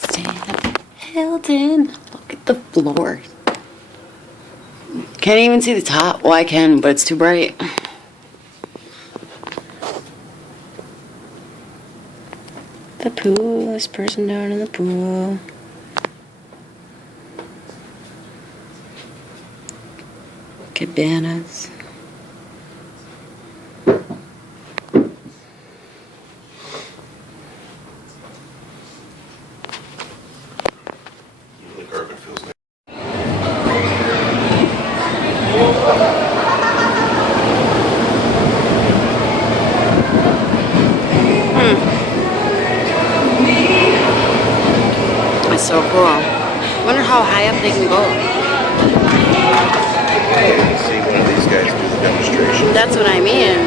Staying at the Hilton. Look at the floor. Can't even see the top. Well, I can, but it's too bright. The pool. This person down in the pool. Cabanas. The carpet feels nice. That's so cool. Wonder how high up they can go. See one of these guys do the demonstration. That's what I mean.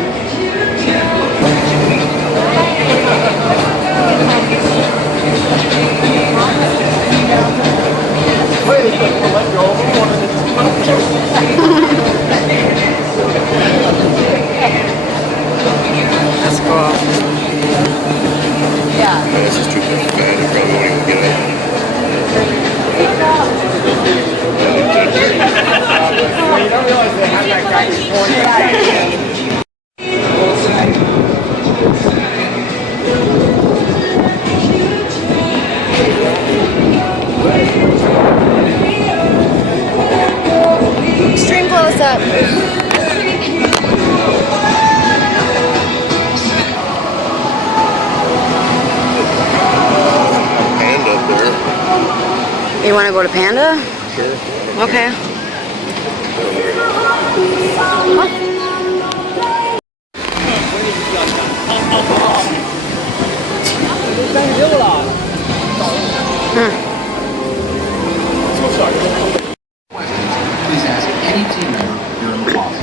That's cool. Yeah, this is too bad. I probably won't even get it. You don't realize they have that guy before. Extreme close up. Panda up there. You want to go to Panda? Sure. Okay. Please ask any team member during the pause.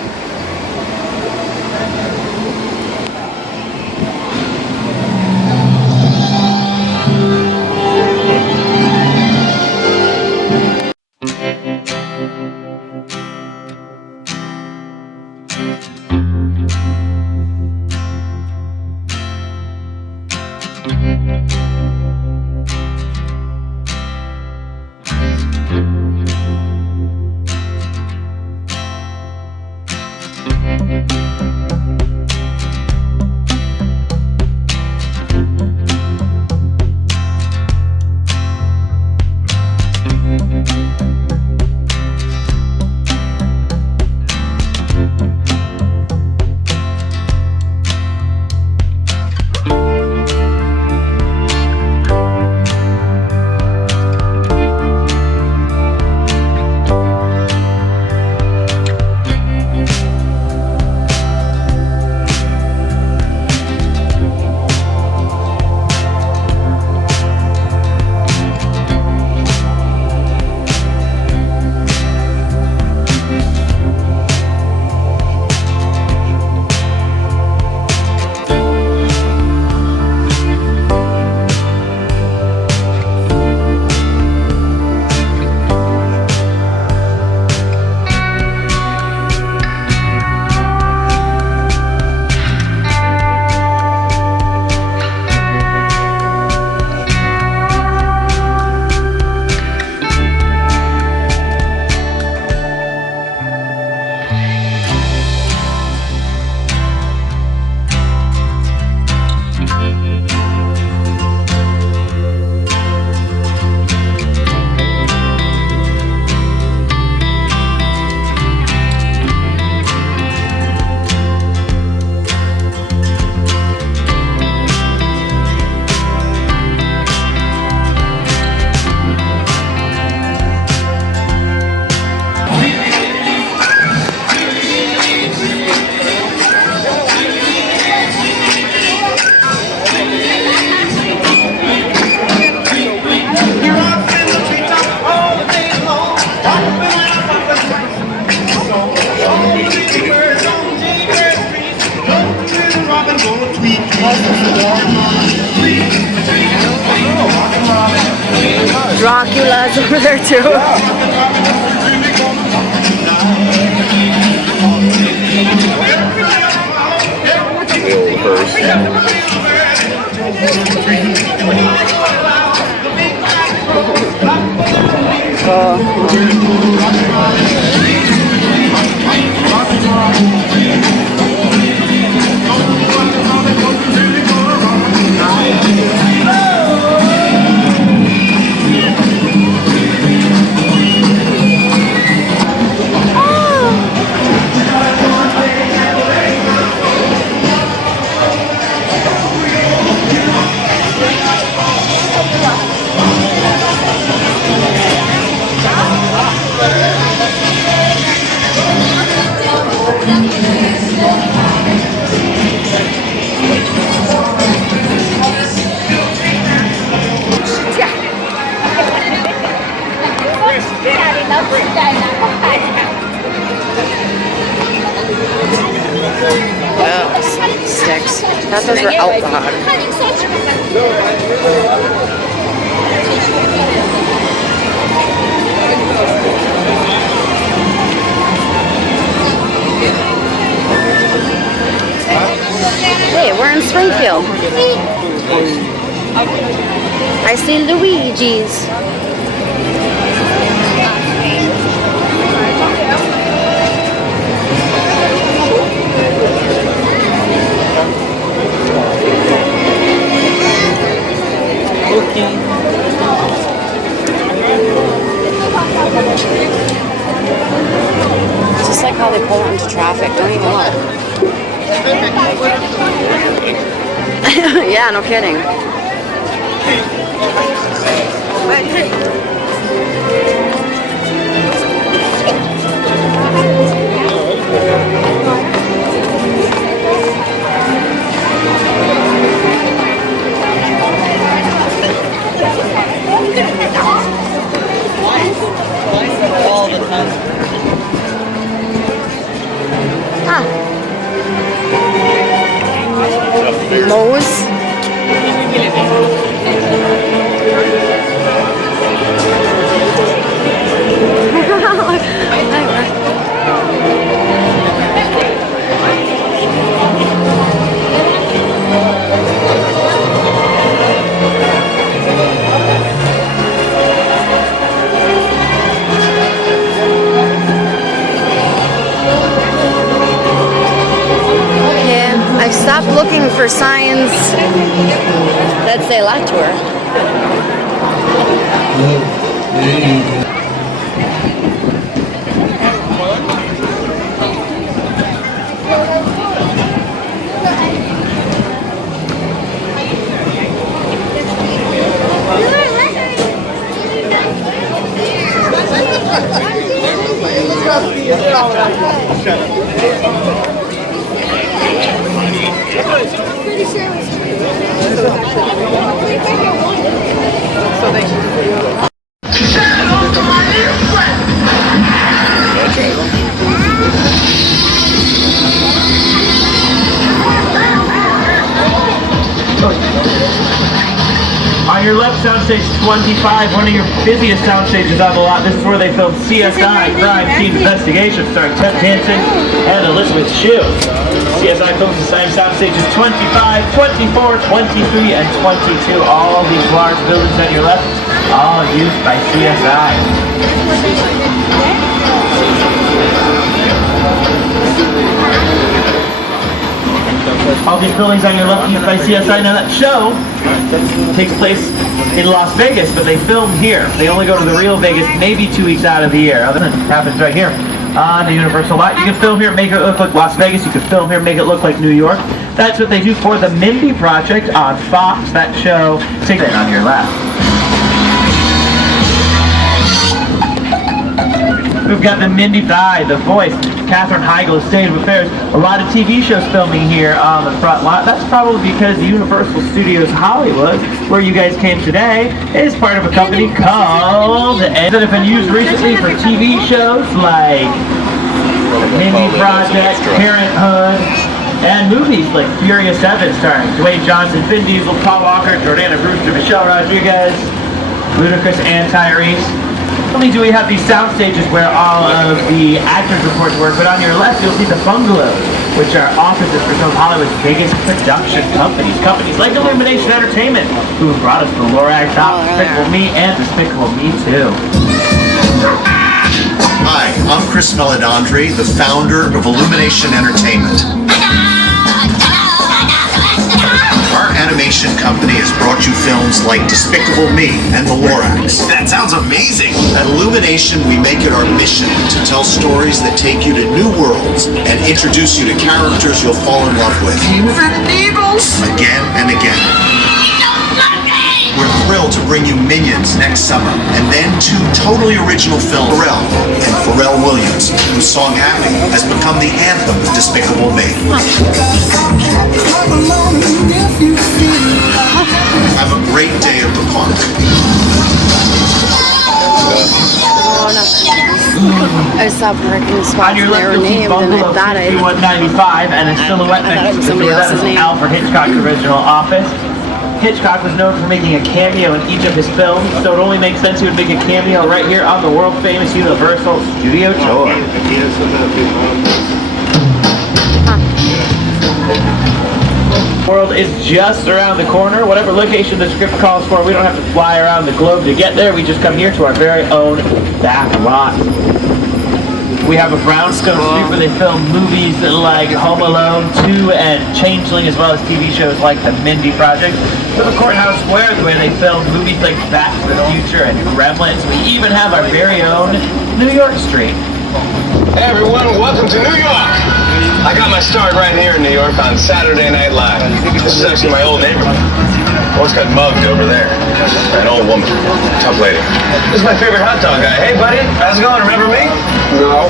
Dracula's over there too. The old hearse. Oh, sticks. I thought those were outlawed. Hey, we're in Springfield. I see Luigi's. It's just like how they pull into traffic. Don't even look. Yeah, no kidding. All the time. Moe's. I've stopped looking for signs that say Latour. On your left, soundstage 25, one of your busiest sound stages on the lot. This is where they filmed CSI, Crime Scene Investigation, starring Ted Danson and Elizabeth Shue. CSI films the same sound stages 25, 24, 23, and 22. All these large buildings on your left, all used by CSI. All these buildings on your left used by CSI. Now that show takes place in Las Vegas, but they film here. They only go to the real Vegas maybe 2 weeks out of the year. Other than it happens right here on the Universal lot. You can film here, make it look like Las Vegas. You can film here, make it look like New York. That's what they do for the Mindy Project on Fox. That show takes it on your left. We've got the Mindy Guy, The Voice, Katherine Heigl, State of Affairs. A lot of TV shows filming here on the front lot. That's probably because the Universal Studios Hollywood, where you guys came today, is part of a company called, and that have been used recently for TV shows like The Mindy Project, Parenthood, and movies like Furious 7 starring Dwayne Johnson, Vin Diesel, Paul Walker, Jordana Brewster, Michelle Rodriguez, Ludacris, and Tyrese. Not only do we have these sound stages where all of the actors, of course, work, but on your left you'll see the bungalows, which are offices for some of Hollywood's biggest production companies. Companies like Illumination Entertainment, who brought us the Lorax Out, Despicable Me, and Despicable Me 2. Hi, I'm Chris Meledandri, the founder of Illumination Entertainment. Our animation company has brought you films like Despicable Me and The Lorax. That sounds amazing! At Illumination, we make it our mission to tell stories that take you to new worlds and introduce you to characters you'll fall in love with. Again and again. We're thrilled to bring you Minions next summer, and then 2 totally original films, Pharrell and Pharrell Williams, whose song Happy has become the anthem of Despicable Me. Have a great day at the park. I saw parking spots On your and they left, were you'll see named, and I Bungalow thought 6195 and a silhouette I thought it was next to somebody that else's was name. Alfred Hitchcock's original office. Hitchcock was known for making a cameo in each of his films, so it only makes sense he would make a cameo right here on the world-famous Universal Studio Tour. World is just around the corner. Whatever location the script calls for, we don't have to fly around the globe to get there. We just come here to our very own back lot. We have a brownstone street where they film movies like Home Alone 2 and Changeling, as well as TV shows like The Mindy Project. We have a courthouse square where they film movies like Back to the Future and Gremlins. We even have our very own New York Street. Hey everyone, welcome to New York! I got my start right here in New York on Saturday Night Live. This is actually my old neighborhood. Once got mugged over there. An old woman. Tough lady. This is my favorite hot dog guy. Hey buddy, how's it going? Remember me? No.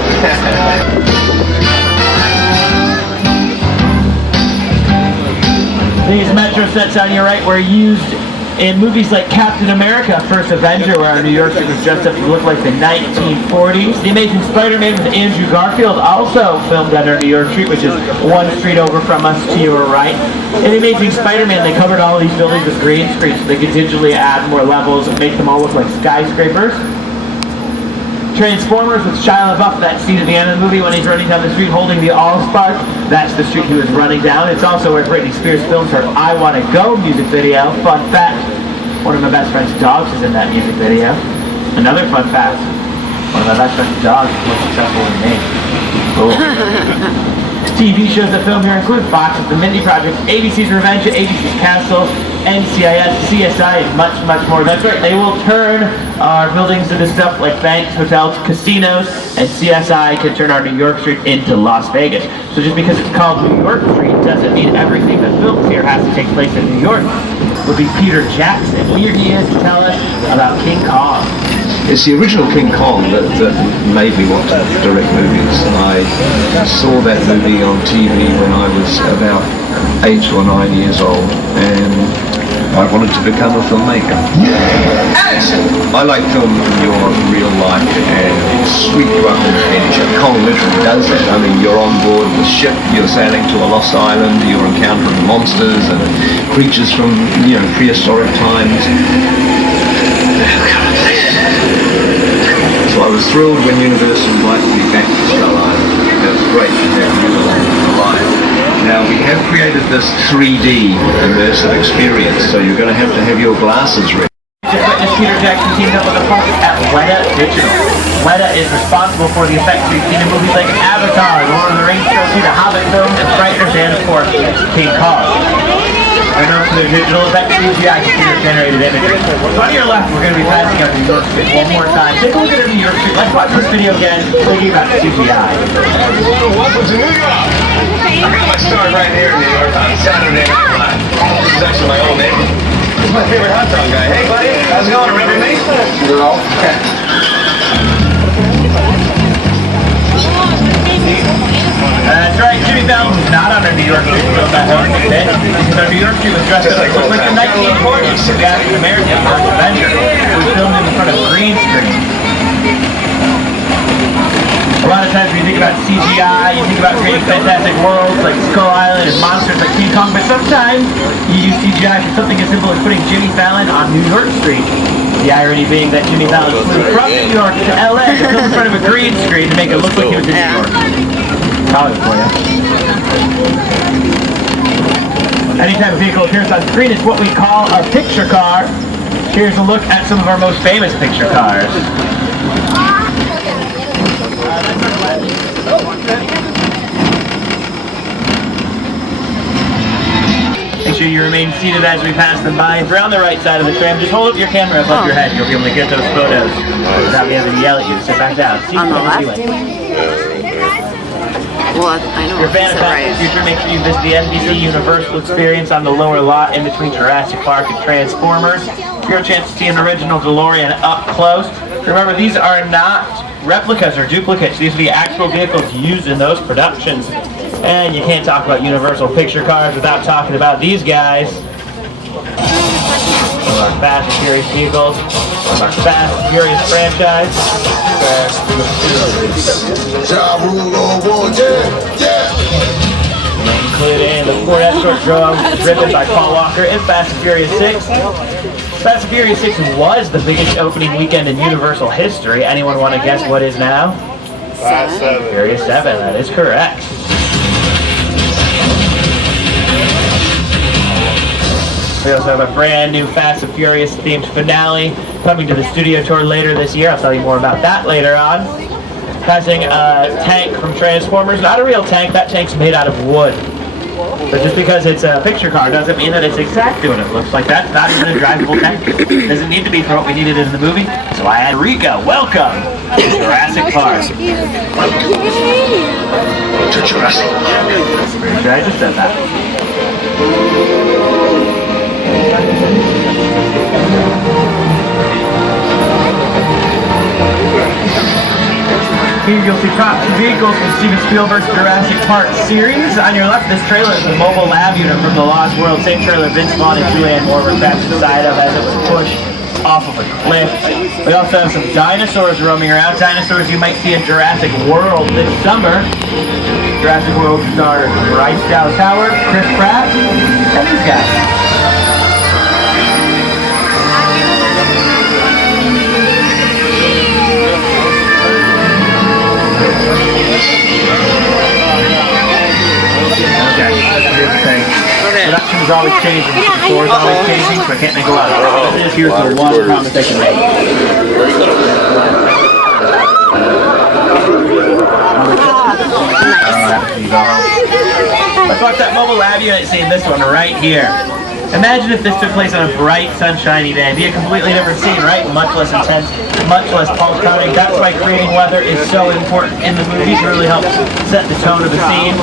These metro sets on your right were used in movies like Captain America, First Avenger, where our New York Street was dressed up to look like the 1940s. The Amazing Spider-Man with Andrew Garfield also filmed at our New York Street, which is 1 street over from us to your right. In The Amazing Spider-Man, they covered all these buildings with green screens so they could digitally add more levels and make them all look like skyscrapers. Transformers with Shia LaBeouf, that scene at the end of the movie when he's running down the street holding the Allspark. That's the street he was running down. It's also where Britney Spears filmed her I Wanna Go music video. Fun fact, one of my best friend's dogs is in that music video. Another fun fact, one of my best friend's dogs is more successful than me. Cool. TV shows that film here include Fox's The Mindy Project, ABC's Revenge, ABC's Castle, NCIS, CSI, and much, much more. That's right, they will turn our buildings into stuff like banks, hotels, casinos, and CSI can turn our New York Street into Las Vegas. So just because it's called New York Street doesn't mean everything that films here has to take place in New York. Would be Peter Jackson. Here he is to tell us about King Kong. It's the original King Kong that made me want to direct movies. I saw that movie on TV when I was about 8 or 9 years old, and I wanted to become a filmmaker. I like film your real life and sweep you up in the edge. Kong literally does that. I mean, you're on board the ship, you're sailing to a lost island, you're encountering monsters and creatures from, prehistoric times. So I was thrilled when Universal invited me back to Skull Island. It was great to have you along the line. Now we have created this 3D immersive experience, so you're going to have your glasses ready. Just witnessed Peter Jackson teamed up with a partner at Weta Digital. Weta is responsible for the effects we've seen in movies like Avatar, Lord of the Rings trilogy, the Hobbit films, and Frighteners, and of course, King Kong. They're known for their digital effects, CGI, computer-generated imagery. So on your left, we're going to be passing out New York Street one more time. Take a look at our New York Street. Let's watch this video again, thinking about CGI. Welcome to New York! I got my start right here in New York on Saturday Night Live. This is actually my old neighborhood. This is my favorite hot dog guy. Hey buddy, how's it going? Remember me? No. That's right, Jimmy Fallon was not on our New York Street film that one day. Because our New York Street was dressed up like the 1940s for Captain America First Avenger. It was filmed in front of green screen. A lot of times when you think about CGI, you think about creating fantastic worlds like Skull Island and monsters like King Kong, but sometimes you use CGI for something as simple as putting Jimmy Fallon on New York Street. The irony being that Jimmy Fallon flew from New York to LA to film in front of a green screen to make it look like he was in New York. Probably for you. Anytime a vehicle appears on screen, it's what we call a picture car. Here's a look at some of our most famous picture cars. Make sure you remain seated as we pass them by. If you're on the right side of the tram, just hold up your camera above your head. You'll be able to get those photos without me having to yell at you. Sit back down. On the left? Well, I know. If you're a fan of Back to the Future, make sure you visit the NBC Universal Experience on the lower lot in between Jurassic Park and Transformers. If you're a chance to see an original DeLorean up close. Remember, these are not replicas or duplicates. These are the actual vehicles used in those productions. And you can't talk about Universal picture cars without talking about these guys. Our Fast and Furious vehicles. Our Fast and Furious franchise. Including the Ford Escort driven by Paul Walker in Fast and Furious 6. Fast and Furious 6 was the biggest opening weekend in Universal history. Anyone want to guess what is now? Fast 7. Furious 7, that is correct. We also have a brand new Fast and Furious themed finale coming to the studio tour later this year. I'll tell you more about that later on. Passing a tank from Transformers. Not a real tank, that tank's made out of wood. But just because it's a picture car doesn't mean that it's exactly what it looks like. That's not even a drivable tank. Doesn't need to be for what we needed in the movie. So I had Rika. Welcome to Jurassic Park. To Jurassic Park. Pretty sure I just said that. Here you'll see props and vehicles from Steven Spielberg's Jurassic Park series. On your left, this trailer is a mobile lab unit from The Lost World. Same trailer Vince Vaughn and Julianne Moore were trapped inside of as it was pushed off of a cliff. We also have some dinosaurs roaming around. Dinosaurs you might see in Jurassic World this summer. Jurassic World star Bryce Dallas Howard, Chris Pratt, and these guys. Production is always changing, the story's always changing, so I can't make a lot of promises. Here's the one promise I can make. I thought that mobile lab unit scene, this one right here. Imagine if this took place on a bright, sunshiny day. It'd be a completely different scene, right? Much less intense, much less pulse counting. That's why creating weather is so important in the movies. It really helps set the tone of the scene.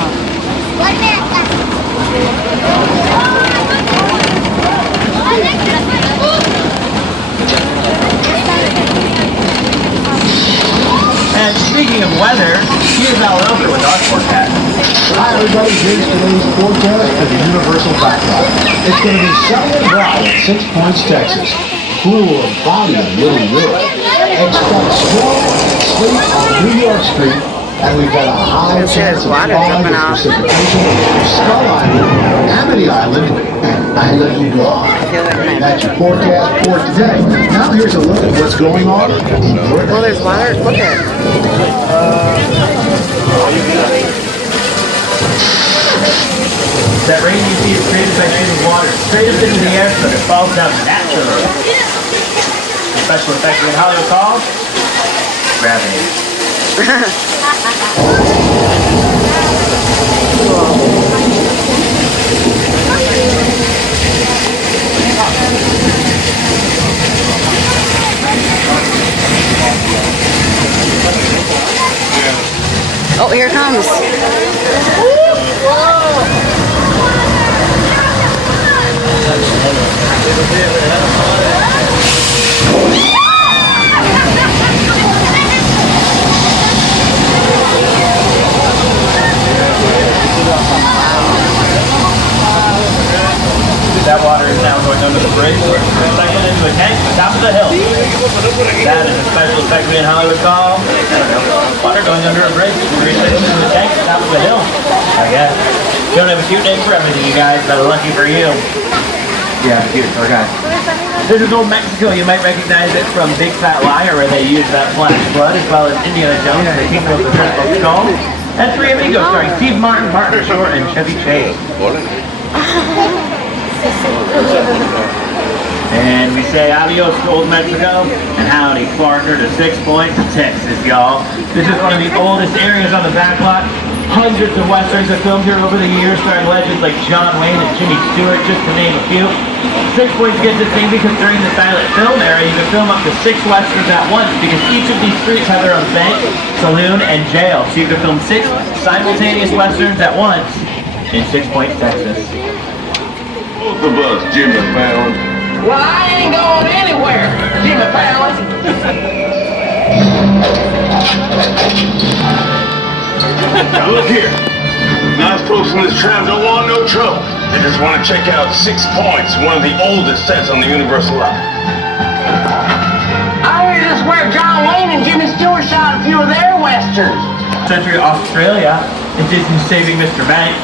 And speaking of weather, here's Al Roker with our forecast. Hi everybody, here's today's forecast for the Universal backdrop. It's going to be sunny and dry in 6 Points, Texas. Cool and foggy in Little Europe. Expect snow and sleet on New York Street. And we've got a high chance of fog and precipitation for Skull Island, Amity Island, and Isla Nublar. That's your forecast for today. Now here's a look at what's going on in your Well, there's water. Look at it. That rain you see is created by shooting water straight up into the air so that it falls down naturally. The special effect in Hollywood called gravity. Oh, here it comes. That water is now going under the bridge, recycled into a tank at the top of the hill. That is a special effect in Hollywood called water going under a bridge, recycled into a tank at the top of the hill. I guess. You don't have a cute name for everything, you guys, but lucky for you. Yeah, cute, okay. This is Old Mexico. You might recognize it from Big Fat Liar, where they use that flash flood, as well as Indiana Jones and the Kingdom of the Crystal Skull. And Three Amigos, starring Steve Martin, Martin Short, and Chevy Chase. And we say adios to old Mexico and howdy partner to 6 Points, Texas, y'all. This is one of the oldest areas on the back lot. Hundreds of westerns have filmed here over the years, starring legends like John Wayne and Jimmy Stewart, just to name a few. 6 Points gets its name because during the silent film era, you can film up to 6 westerns at once because each of these streets have their own bank, saloon, and jail. So you can film 6 simultaneous westerns at once in 6 Points, Texas. Both of us, Jimmy Fallon. Well, I ain't going anywhere, Jimmy Fallon. Now look here. Nice folks in this town don't want no trouble. They just want to check out 6 Points, one of the oldest sets on the Universal lot. I heard this where John Wayne and Jimmy Stewart shot a few of their westerns. Century Australia and Disney's Saving Mr. Banks.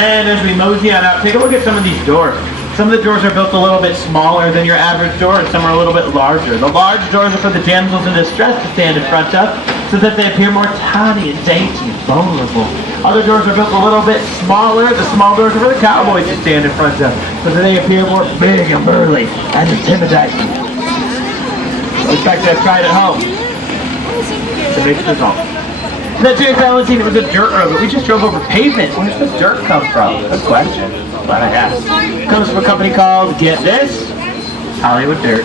And as we mosey on out, take a look at some of these doors. Some of the doors are built a little bit smaller than your average door, and some are a little bit larger. The large doors are for the damsels in distress to stand in front of, so that they appear more tiny and dainty and vulnerable. Other doors are built a little bit smaller. The small doors are for the cowboys to stand in front of, so that they appear more big and burly and intimidating. In fact, I've tried at home. It's a mixed result. That Jimmy Fallon scene, it was a dirt road, but we just drove over pavement. Where does this dirt come from? Good question. Glad I asked. Comes from a company called, get this, Hollywood Dirt.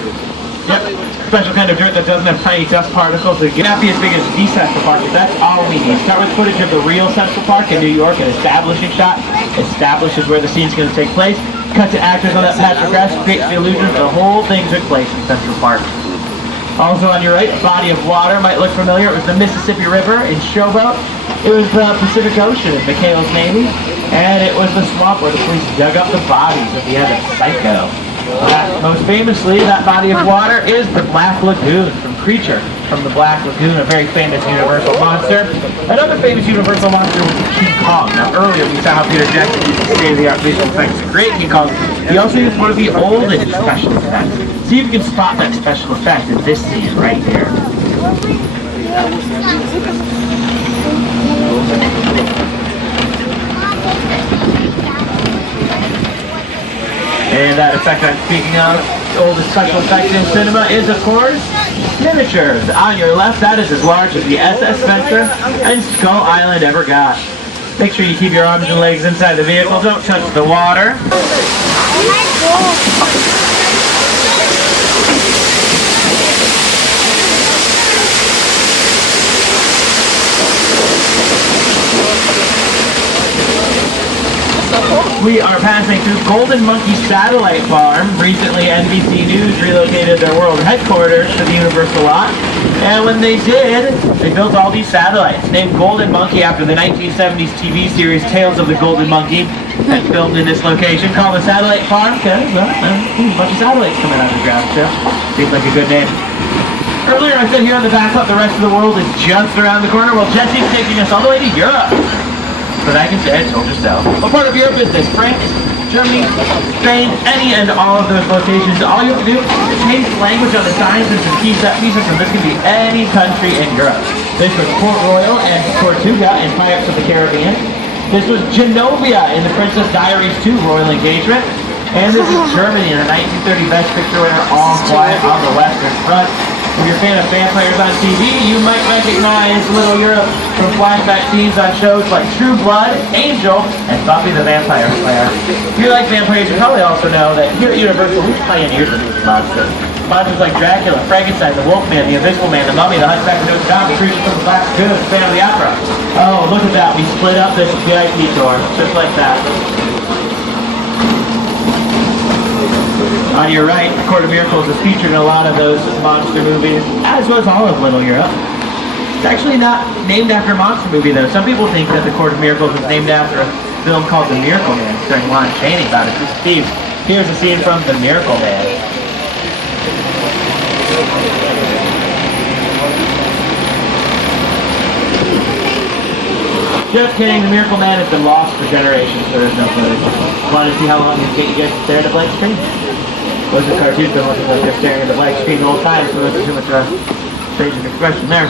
Yep. Special kind of dirt that doesn't have tiny dust particles. It can't be as big as the Central Park, but that's all we need. Start with footage of the real Central Park in New York, an establishing shot. Establishes where the scene's going to take place. Cut to actors on that patch of grass, creates the illusion that the whole thing took place in Central Park. Also on your right, a body of water might look familiar. It was the Mississippi River in Showboat. It was the Pacific Ocean in McHale's Navy. And it was the swamp where the police dug up the bodies at the end of Psycho. Most famously, that body of water is the Black Lagoon from Creature from the Black Lagoon, a very famous Universal monster. Another famous Universal monster was King Kong. Now earlier we saw how Peter Jackson used state-of-the-art visual effects to create King Kong. He also used one of the oldest special effects. See if you can spot that special effect in this scene right here. And that effect I'm speaking of, the oldest special effect in cinema, is of course miniatures. On your left, that is as large as the SS Spencer and Skull Island ever got. Make sure you keep your arms and legs inside the vehicle. Don't touch the water. We are passing through Golden Monkey Satellite Farm. Recently, NBC News relocated their world headquarters to the Universal lot. And when they did, they built all these satellites, named Golden Monkey after the 1970s TV series Tales of the Golden Monkey that filmed in this location, called the Satellite Farm because, well, a bunch of satellites coming out of the ground, so seems like a good name. Earlier I said here on the back up, the rest of the world is just around the corner. Well, Jesse's taking us all the way to Europe. But I can say I told you so. What part of Europe is this? France, Germany, Spain, any and all of those locations. All you have to do is change the language on the signs and some key set pieces, and this can be any country in Europe. This was Port Royal and Tortuga in Pirates of the Caribbean. This was Genovia in The Princess Diaries 2 Royal Engagement. And this is Germany in the 1930 Best Picture winner All Quiet on the Western Front. If you're a fan of vampires on TV, you might recognize Little Europe from flashback scenes on shows like True Blood, Angel, and Buffy the Vampire Slayer. If you like vampires, you probably also know that here at Universal, we pioneered the movie monsters. Monsters like Dracula, Frankenstein, the Wolfman, the Invisible Man, the Mummy, the Hunchback of Notre Dame, the Creature from the Black Lagoon, the Phantom of the Opera. Oh, look at that. We split up this VIP door, just like that. On your right, the Court of Miracles is featured in a lot of those monster movies, as was all of Little Europe. It's actually not named after a monster movie, though. Some people think that the Court of Miracles was named after a film called The Miracle Man, starring Lon Chaney about a group of thieves. Here's a scene from The Miracle Man. Just kidding, The Miracle Man has been lost for generations, so there's no footage. Want to see how long it can take you guys to stare at a blank screen? Those are cartoons that look like they're staring at the blank screen the whole time, so there's too much strange expression there.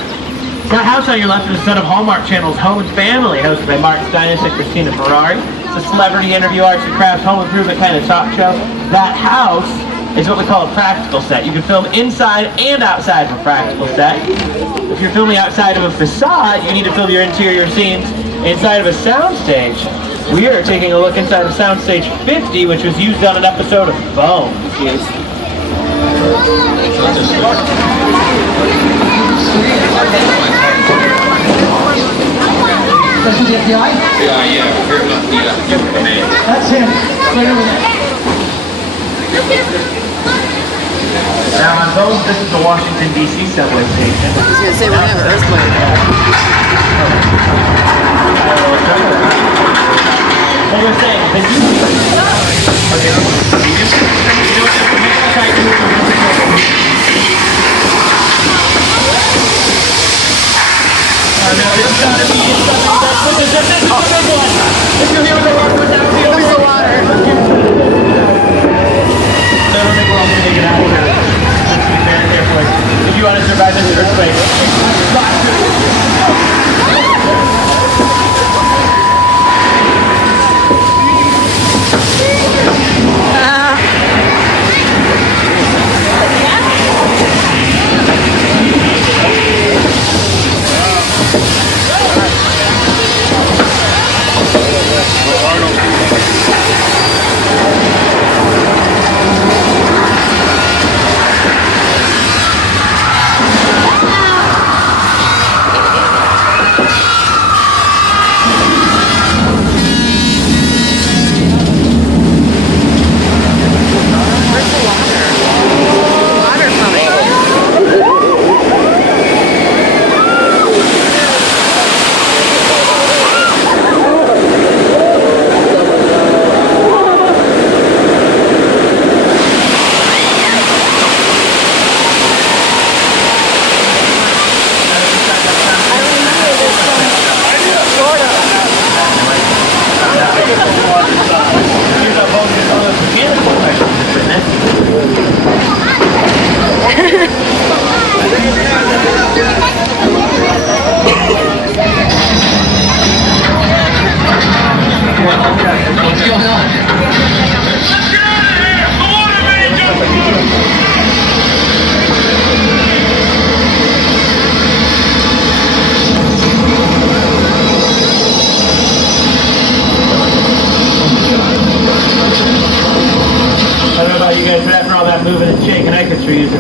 That house on your left is a set of Hallmark Channel's Home and Family, hosted by Mark Steinis and Christina Ferrari. It's a celebrity interview, arts and crafts, home improvement kind of talk show. That house is what we call a practical set. You can film inside and outside of a practical set. If you're filming outside of a facade, you need to film your interior scenes inside of a soundstage. We are taking a look inside of soundstage 50, which was used on an episode of Bones. That's the FBI? Yeah. That's him. Right over there. Now on Bones, this is the Washington, D.C. subway station. I was gonna say we're gonna have an earthquake. What we're saying, if you want to survive this earthquake.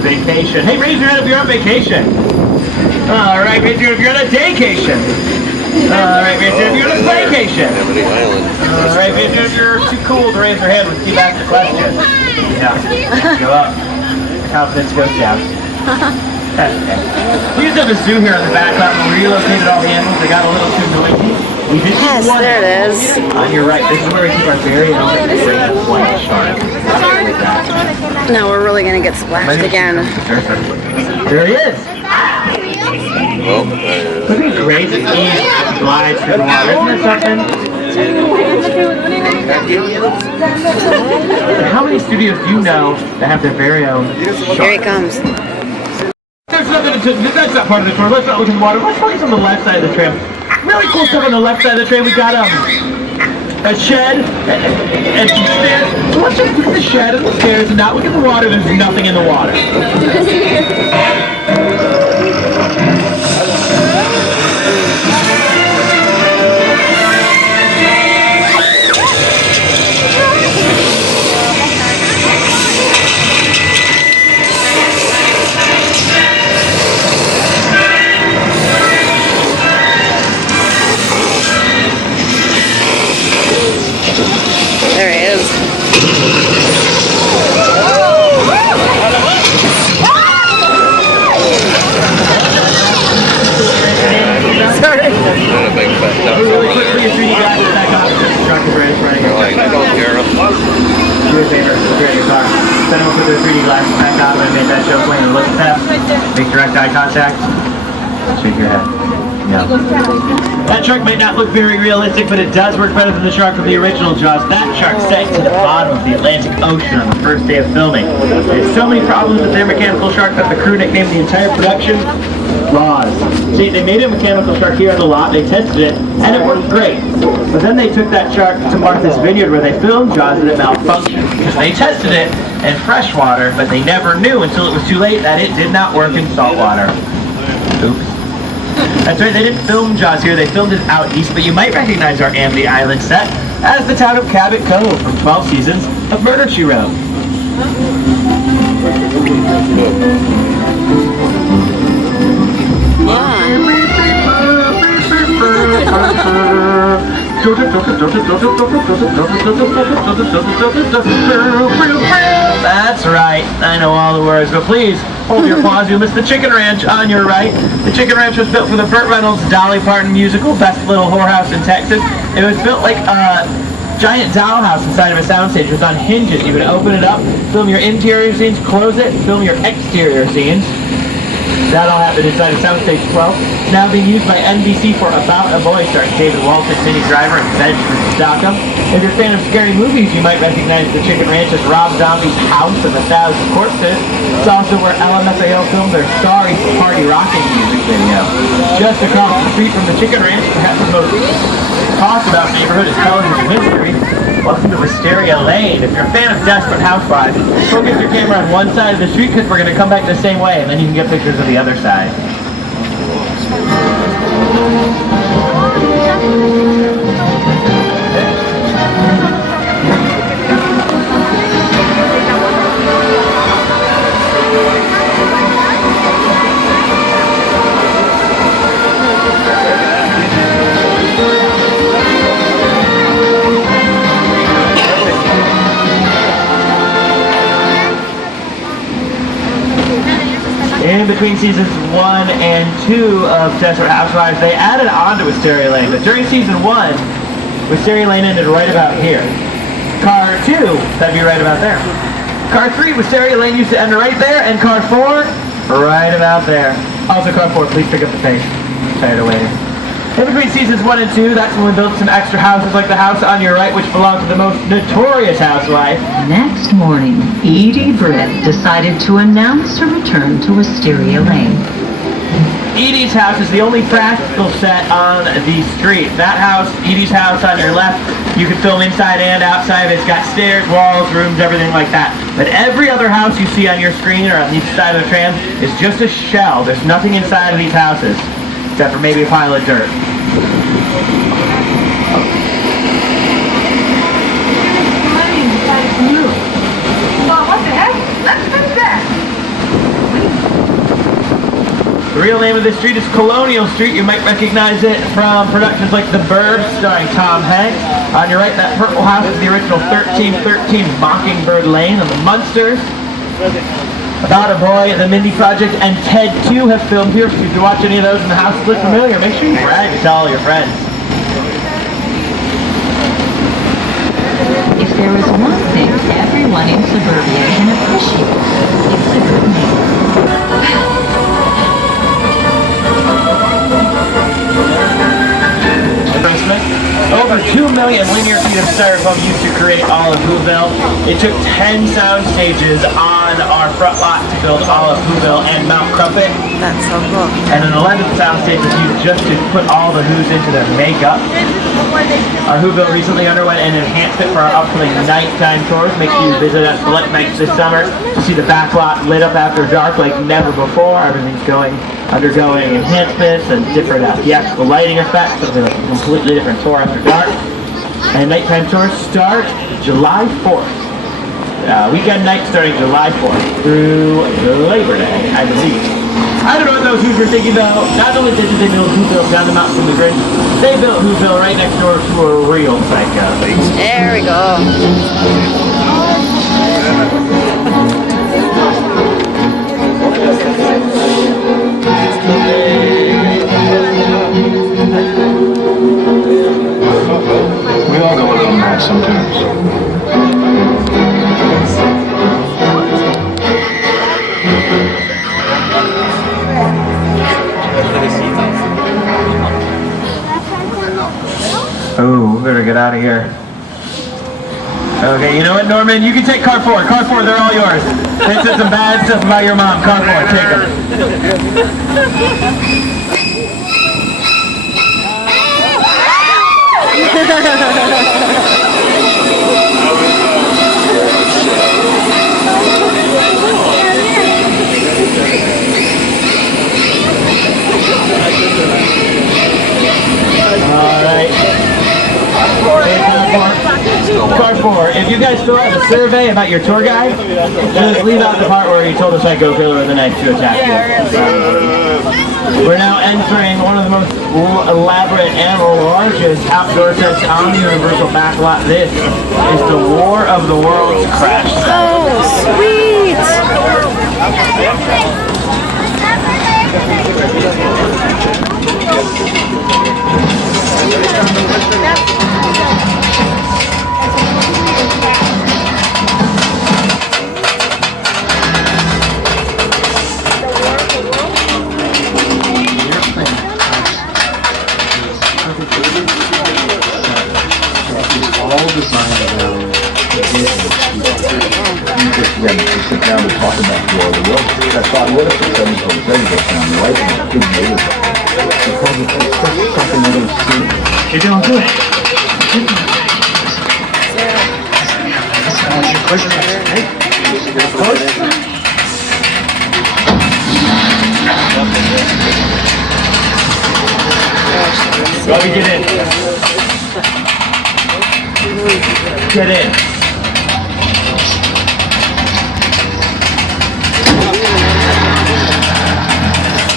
Vacation. Hey, raise your hand if you're on vacation. All right, raise your hand if you're on a daycation. All right, raise your hand if you're on a playcation. All right, raise your hand if you're too cool to raise your hand. Let's keep asking questions. Yeah, go up. Confidence goes down. That's okay. We used to have a zoo here on the back lot when we relocated all the animals. They got a little too noisy. We did Yes, one. there it is. On your right, this is where we keep our very own great white shark. Now we're really gonna get splashed again. There he is. Well, Look at great ease glides through the water. Isn't there something? How many studios do you know that have their very own shark? Here he comes. There's nothing to, that's not part of the tour. Let's not look in the water. Let's focus on the left side of the tram. Really cool stuff on the left side of the tram. We got a shed and some stairs. So let's just look at the shed and the stairs and not look at the water. There's nothing in the water. There he is. Sorry. not a big fat duck. Really quickly, your 3D glasses back on. Truck is ready, running. I don't care. Do a favor, great your car. Then we'll put their 3D glasses back on and make that show clean and look at them. Make direct eye contact. Shake your head. Yeah. That shark might not look very realistic, but it does work better than the shark from the original Jaws. That shark sank to the bottom of the Atlantic Ocean on the first day of filming. They had so many problems with their mechanical shark that the crew nicknamed the entire production laws. See, they made a mechanical shark here on the lot, they tested it, and it worked great. But then they took that shark to Martha's Vineyard where they filmed Jaws and it malfunctioned. Because they tested it in freshwater, but they never knew until it was too late that it did not work in saltwater. Oops. That's right, they didn't film Jaws here, they filmed it out east, but you might recognize our Amity Island set as the town of Cabot Cove from 12 seasons of Murder, She Wrote. That's right, I know all the words, but please hold your applause. You'll miss the Chicken Ranch on your right. The Chicken Ranch was built for the Burt Reynolds Dolly Parton musical, Best Little Whorehouse in Texas. It was built like a giant dollhouse inside of a soundstage. It was on hinges. You would open it up, film your interior scenes, close it, film your exterior scenes. That all happened inside of Soundstage 12. Now being used by NBC for About a Boy, starring David Walton, Minnie Driver, and Benjamin Stockham. If you're a fan of scary movies, you might recognize the Chicken Ranch as Rob Zombie's House of 1,000 Corpses. It's also where LMFAO filmed their Sorry Party Rocking music video. Just across the street from the Chicken Ranch, perhaps the most talked about neighborhood is television history. Welcome to Wisteria Lane. If you're a fan of Desperate Housewives, focus your camera on one side of the street because we're going to come back the same way, and then you can get pictures of the other side. In between seasons 1 and 2 of Desperate Housewives, they added on to Wisteria Lane, but during season 1, Wisteria Lane ended right about here. Car 2, that'd be right about there. Car 3, Wisteria Lane used to end right there, and car 4, right about there. Also car 4, please pick up the pace. Tired of waiting. In between seasons 1 and 2, that's when we built some extra houses like the house on your right, which belonged to the most notorious housewife. Next morning, Edie Britt decided to announce her return to Wisteria Lane. Edie's house is the only practical set on the street. That house, Edie's house on your left, you can film inside and outside. It's got stairs, walls, rooms, everything like that. But every other house you see on your screen or on each side of the tram is just a shell. There's nothing inside of these houses, except for maybe a pile of dirt. The real name of this street is Colonial Street. You might recognize it from productions like The Burbs, starring Tom Hanks. On your right, that purple house is the original 1313 Mockingbird Lane on the Munsters. About a Boy, The Mindy Project, and Ted 2 have filmed here. So if you watch any of those and the houses look familiar, make sure you brag to tell all your friends. If there is one thing everyone in suburbia can appreciate, it's a good neighbor. Over 2 million linear feet of styrofoam used to create all of Whoville. It took 10 sound stages on our front lot to build all of Whoville and Mount Crumpet. That's so cool. And an 11th sound stage was used just to put all the Who's into their makeup. Our Whoville recently underwent an enhancement for our upcoming nighttime tours. Make sure you visit us select nights this summer to see the back lot lit up after dark like never before. Everything's undergoing enhancements and different theatrical lighting effects. It'll be like a completely different tour after dark. And nighttime tours start July 4th. Weekend night starting July 4th through Labor Day, I believe. I don't know what those Who's were thinking though. Not only did they build Whoville down the mountain from the grid, they built Whoville right next door to a real psycho. There we go. We all go a little mad sometimes. Oh, we better get out of here. Okay, you know what, Norman? You can take car 4. Car 4, they're all yours. They said some bad stuff about your mom. Car 4, take them. Alright. Car 4, if you guys fill out a survey about your tour guide, just leave out the part where he told us that go killer was the next to attack you. We're now entering one of the most elaborate and largest outdoor sets on the Universal backlot. This is the War of the Worlds crash set. Oh, sweet! All designed around the business. You just went to sit down and talk about War of the Worlds. I thought, what if the 747 goes down the right and I couldn't believe it? Because it's just something I don't see. You're doing good. That's your question. Hey, Bobby, get in. Get in.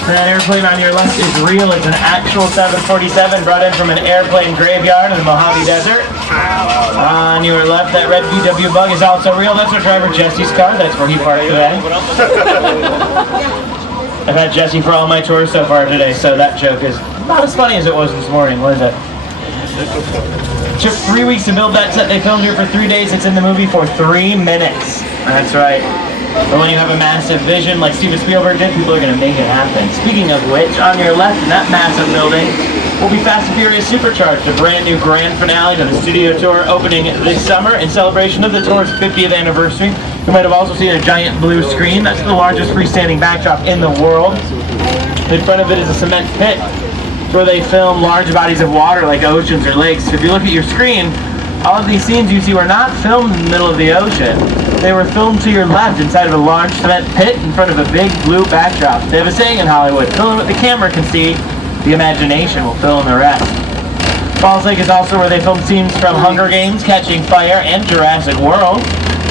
That airplane on your left is real. It's an actual 747 brought in from an airplane graveyard in the Mojave Desert. On your left, that red VW bug is also real. That's our driver Jesse's car. That's where he parked today. I've had Jesse for all my tours so far today, so that joke is not as funny as it was this morning, was it? Took 3 weeks to build that set. They filmed here for 3 days. It's in the movie for 3 minutes. That's right. But when you have a massive vision like Steven Spielberg did, people are going to make it happen. Speaking of which, on your left in that massive building will be Fast and Furious Supercharged, a brand new grand finale to the studio tour opening this summer in celebration of the tour's 50th anniversary. You might have also seen a giant blue screen. That's the largest freestanding backdrop in the world. In front of it is a cement pit where they film large bodies of water like oceans or lakes. If you look at your screen, all of these scenes you see were not filmed in the middle of the ocean. They were filmed to your left inside of a large cement pit in front of a big blue backdrop. They have a saying in Hollywood, fill in what the camera can see, the imagination will fill in the rest. Falls Lake is also where they filmed scenes from Hunger Games, Catching Fire, and Jurassic World.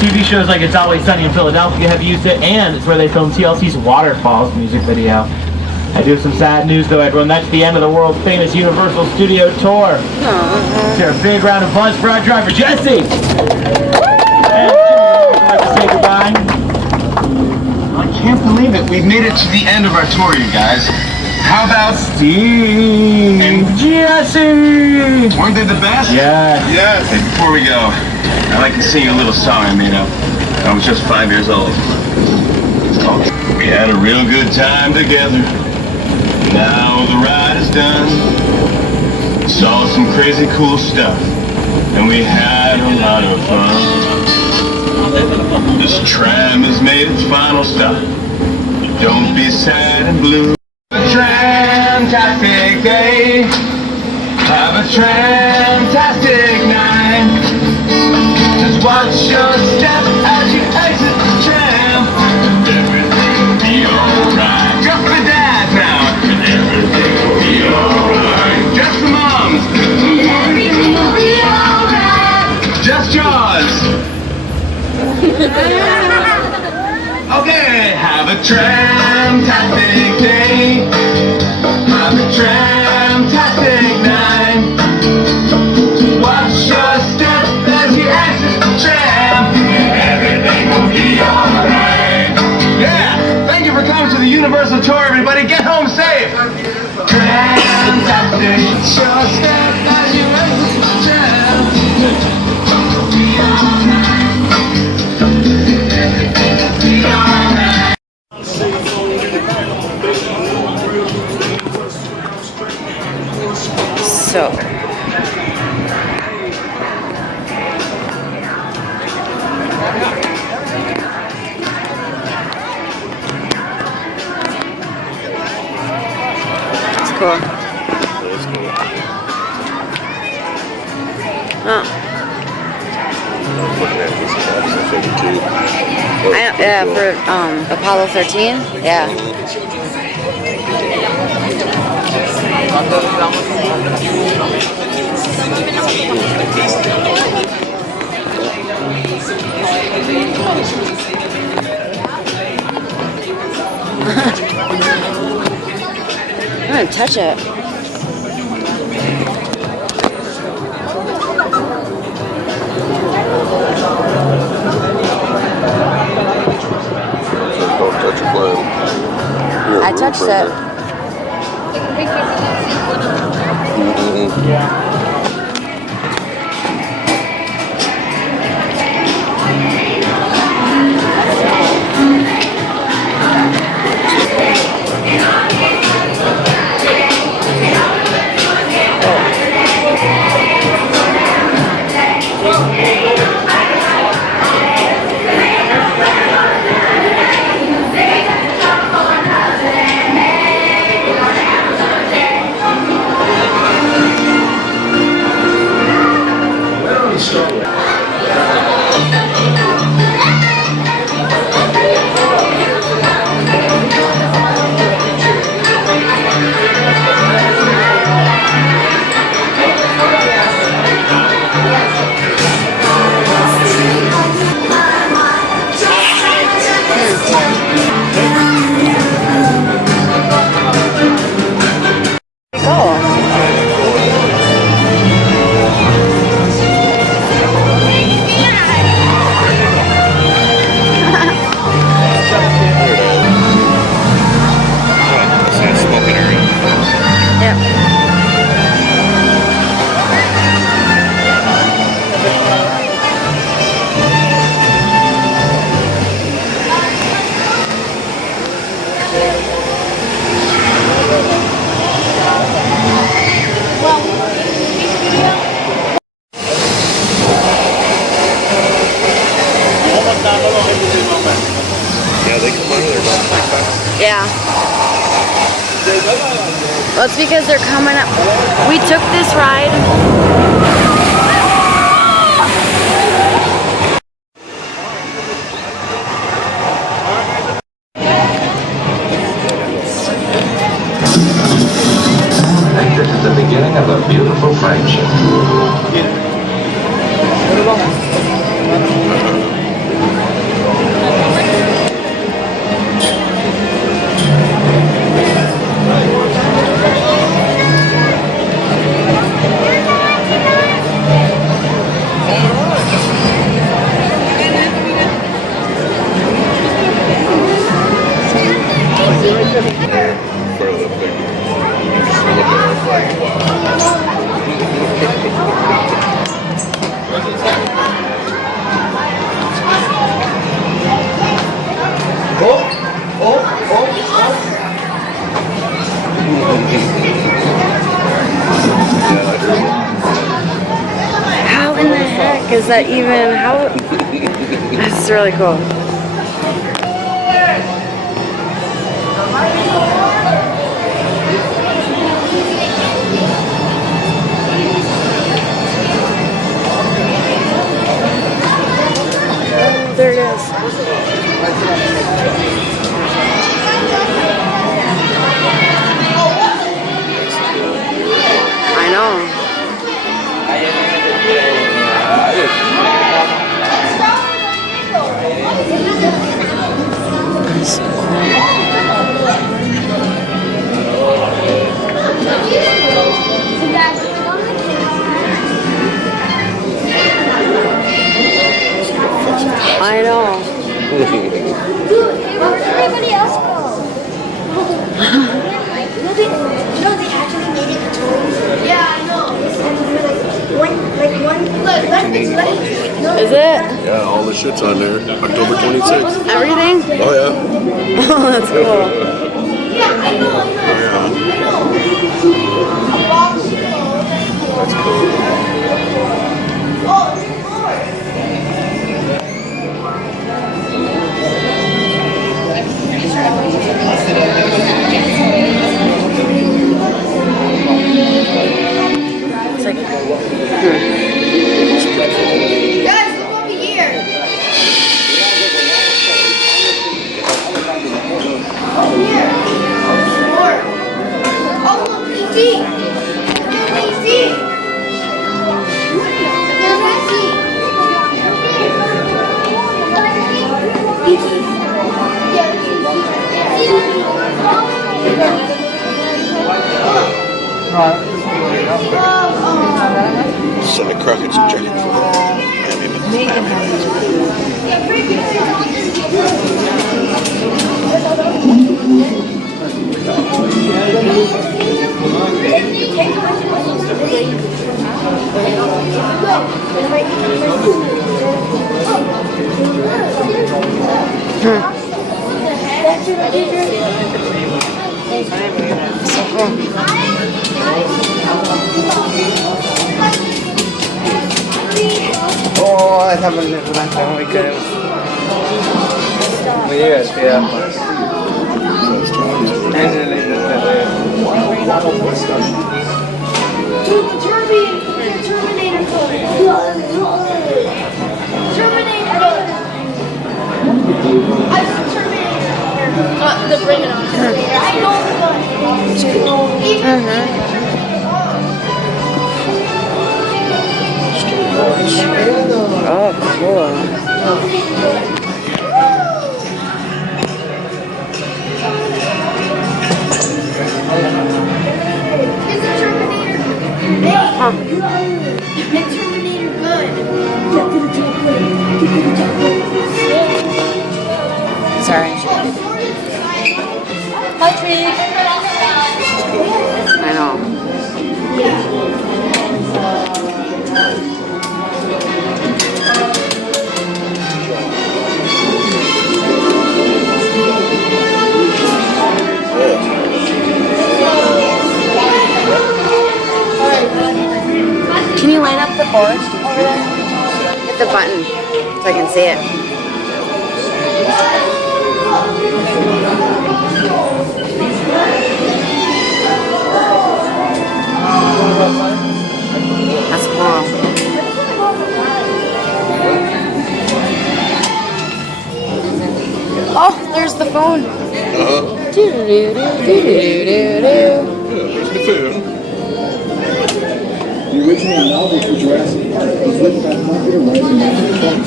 TV shows like It's Always Sunny in Philadelphia have used it, and it's where they filmed TLC's Waterfalls music video. I do have some sad news though, everyone. That's the end of the world famous Universal Studio Tour. Let's hear a big round of applause for our driver, Jesse! And Jimmy, would you like to say goodbye? I can't believe it. We've made it to the end of our tour, you guys. How about Steve and Jesse? Weren't they the best? Yes. Yes. Hey, before we go, I'd like to sing you a little song I made up. I was just 5 years old. It's called We Had a Real Good Time Together. Now the ride is done. Saw some crazy cool stuff, and we had a lot of fun. This tram has made its final stop. Don't be sad and blue. A tram-tastic day. Have a tram-tastic night. Just watch your step as you exit the tram. Everything will be alright. Just for dads now. Everything will be alright. Just the moms. Everything will be alright. Just yours. Okay, have a tram-tastic day. Have a tram-tastic night. Watch your step as you exit the tram. Everything will be alright. Yeah, thank you for coming to the Universal Tour, everybody. Get home safe. Tram-tastic. Watch your step as you exit the tram. Be alright. Be alright. cool. That's cool. Oh. I was looking at this episode 32. Yeah, for Apollo 13. Yeah. I'm gonna touch it. Don't touch your plane. I touched it. Yeah, they come over there about 3 Yeah. Well, it's because they're coming up. We took this ride. And this is the beginning of a beautiful friendship. for the big. Just look at it like, wow. How in the heck is that even? How? That's really cool. There it is. I know. I know. Where did everybody else go? They actually made it to toys. Yeah, I know. Look, Is it? Yeah, all the shit's on there. October 26th. Everything? Oh, yeah. Oh, that's cool. Yeah, I know. That's cool. Send the Crockett's checking for Oh, esa película está muy caro. Muy divertida. The Bring It On. I know Oh, cool. Is the Terminator? Huh. The Terminator good? Sorry. Hi, Tree. I know. Can you light up the forest over there? Hit the button so I can see it. That's cool. Oh, there's the phone. There's the food. The original novel for Jurassic Park was written by popular writer Michael Crichton.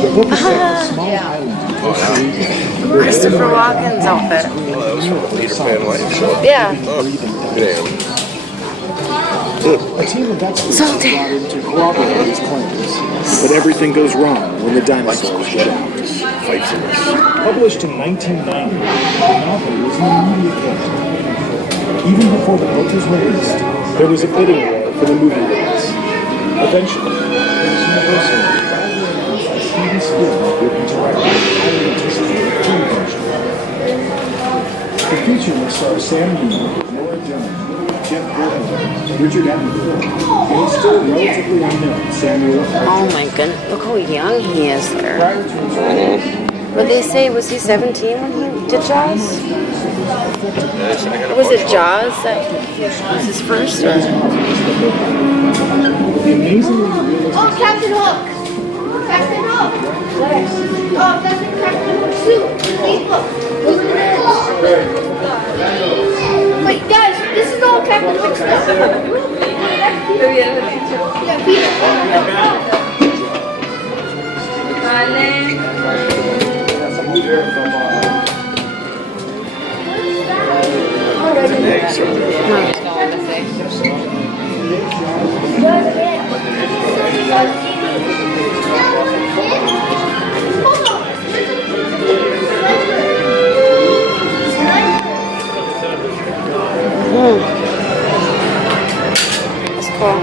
The book is set in a small island. Christopher Walken's outfit. Well, that was from the Peter Pan life show. Yeah. Oh, damn. A team of experts is brought in to corroborate his claims. But everything goes wrong when the dinosaurs get out. Fights in this. Published in 1990, the novel was an immediate hit. Even before the book was released, there was a bidding war for the movie rights. Eventually, Universal finally announced that Steven Spielberg would be directing the highly anticipated film version. The feature will star Sam Neill, Laura Dern, Jeff Goldblum, Richard Attenborough, and it's still relatively unknown Samuel L. Oh my goodness, look how young he is there. Prior to his Would they say, was he 17 when he did Jaws? Was it Jaws that was his first? Or? the amazingly realistic Oh, Captain Hook. Captain Hook. Oh, that's in Captain Hook suit. Wait, look. Look at this. Wait, guys, this is all Captain Hook stuff. Yeah, Peter. Eggs right there. That's cool.